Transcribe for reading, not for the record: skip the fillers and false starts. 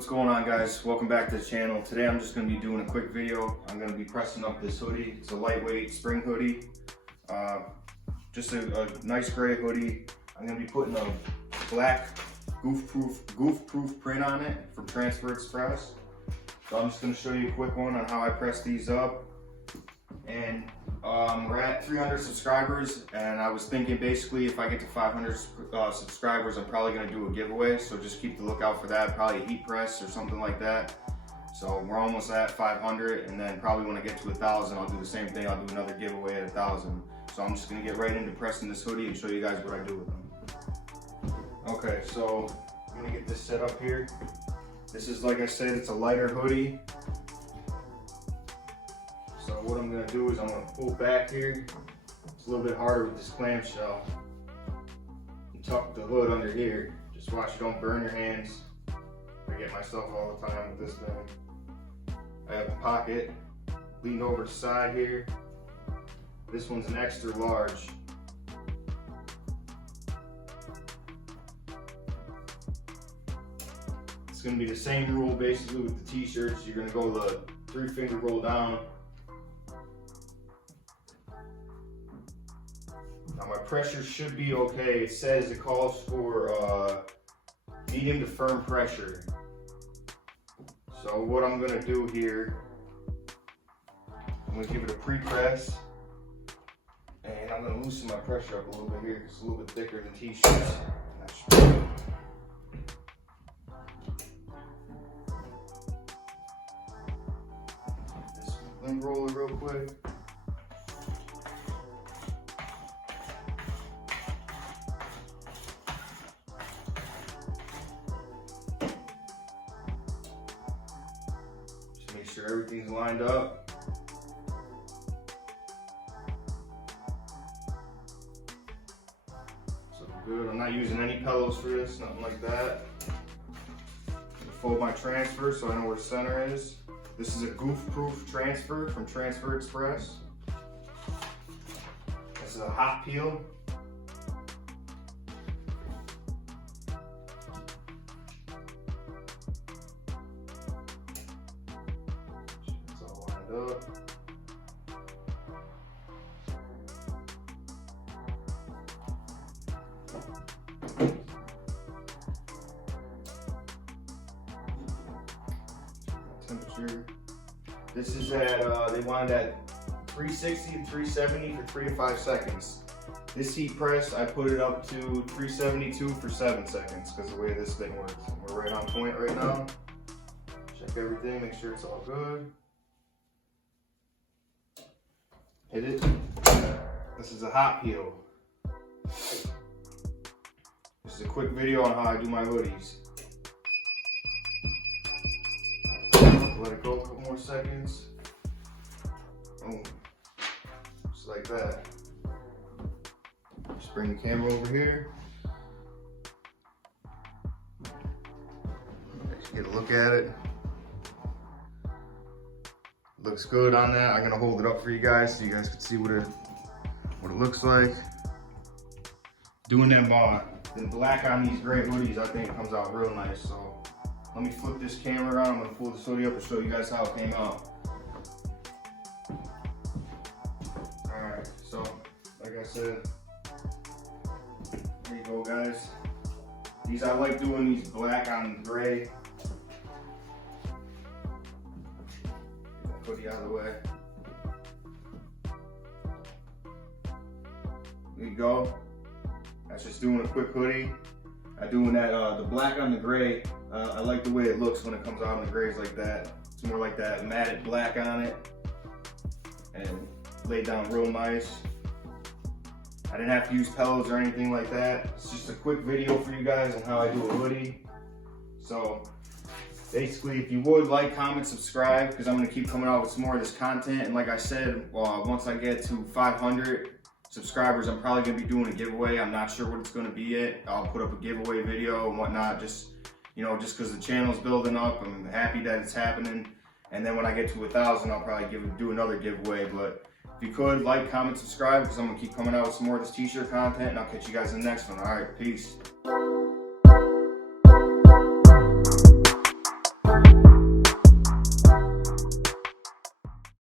What's going on, guys? Welcome back to the channel. Today I'm just going to be doing a quick video. I'm going to be pressing up this hoodie. It's a lightweight spring hoodie. Just a nice gray hoodie. I'm going to be putting a black goof-proof print on it from Transfer Express. So I'm just going to show you a quick one on how I press these up. And we're at 300 subscribers, and I was thinking basically if I get to 500 subscribers, I'm probably going to do a giveaway. So just keep the lookout for that, probably a heat press or something like that. So we're almost at 500, and then probably when I get to 1,000, I'll do the same thing. I'll do another giveaway at 1,000. So I'm just going to get right into pressing this hoodie and show you guys what I do with them. Okay, so I'm going to get this set up here. This is, like I said, it's a lighter hoodie. So what I'm going to do is I'm going to pull back here. It's a little bit harder with this clamshell. And tuck the hood under here. Just watch you don't burn your hands. I get myself all the time with this thing. I have a pocket leaned over the side here. This one's an extra large. It's going to be the same rule basically with the t-shirts. You're going to go the 3-finger roll down. Now my pressure should be okay. It says it calls for medium to firm pressure. So what I'm going to do here, I'm going to give it a pre-press. And I'm going to loosen my pressure up a little bit here. It's a little bit thicker than t-shirts. This lint roller real quick. Just make sure everything's lined up. Good. I'm not using any pillows for this, nothing like that. I'm gonna fold my transfer so I know where the center is. This is a goof-proof transfer from Transfer Express. This is a hot peel. It's all lined up. Temperature. This is at, they wanted at 360 to 370 for 3 to 5 seconds. This heat press, I put it up to 372 for 7 seconds because of the way this thing works. We're right on point right now. Check everything, make sure it's all good. Hit it. This is a hot peel. This is a quick video on how I do my hoodies. Let it go a couple more seconds. Boom. Just like that. Just bring the camera over here. Just get a look at it. Looks good on that. I'm gonna hold it up for you guys so you guys can see what it looks like. Doing that the black on these gray hoodies, I think it comes out real nice. So let me flip this camera around. I'm gonna pull this hoodie up and show you guys how it came out. Alright, so like I said, there you go, guys. These, I like doing these black on gray. Get that hoodie out of the way. There you go. That's just doing a quick hoodie. I'm doing that, the black on the gray. I like the way it looks when it comes out in the grays like that. It's more like that matted black on it. And laid down real nice. I didn't have to use pillows or anything like that. It's just a quick video for you guys on how I do a hoodie. So basically, if you would like, comment, subscribe, because I'm going to keep coming out with some more of this content. And like I said, once I get to 500 subscribers, I'm probably going to be doing a giveaway. I'm not sure what it's going to be yet. I'll put up a giveaway video and whatnot, just because the channel's building up. I'm happy that it's happening. And then when I get to 1,000, I'll probably do another giveaway. But if you could, like, comment, subscribe, because I'm going to keep coming out with some more of this t-shirt content, and I'll catch you guys in the next one. All right, peace.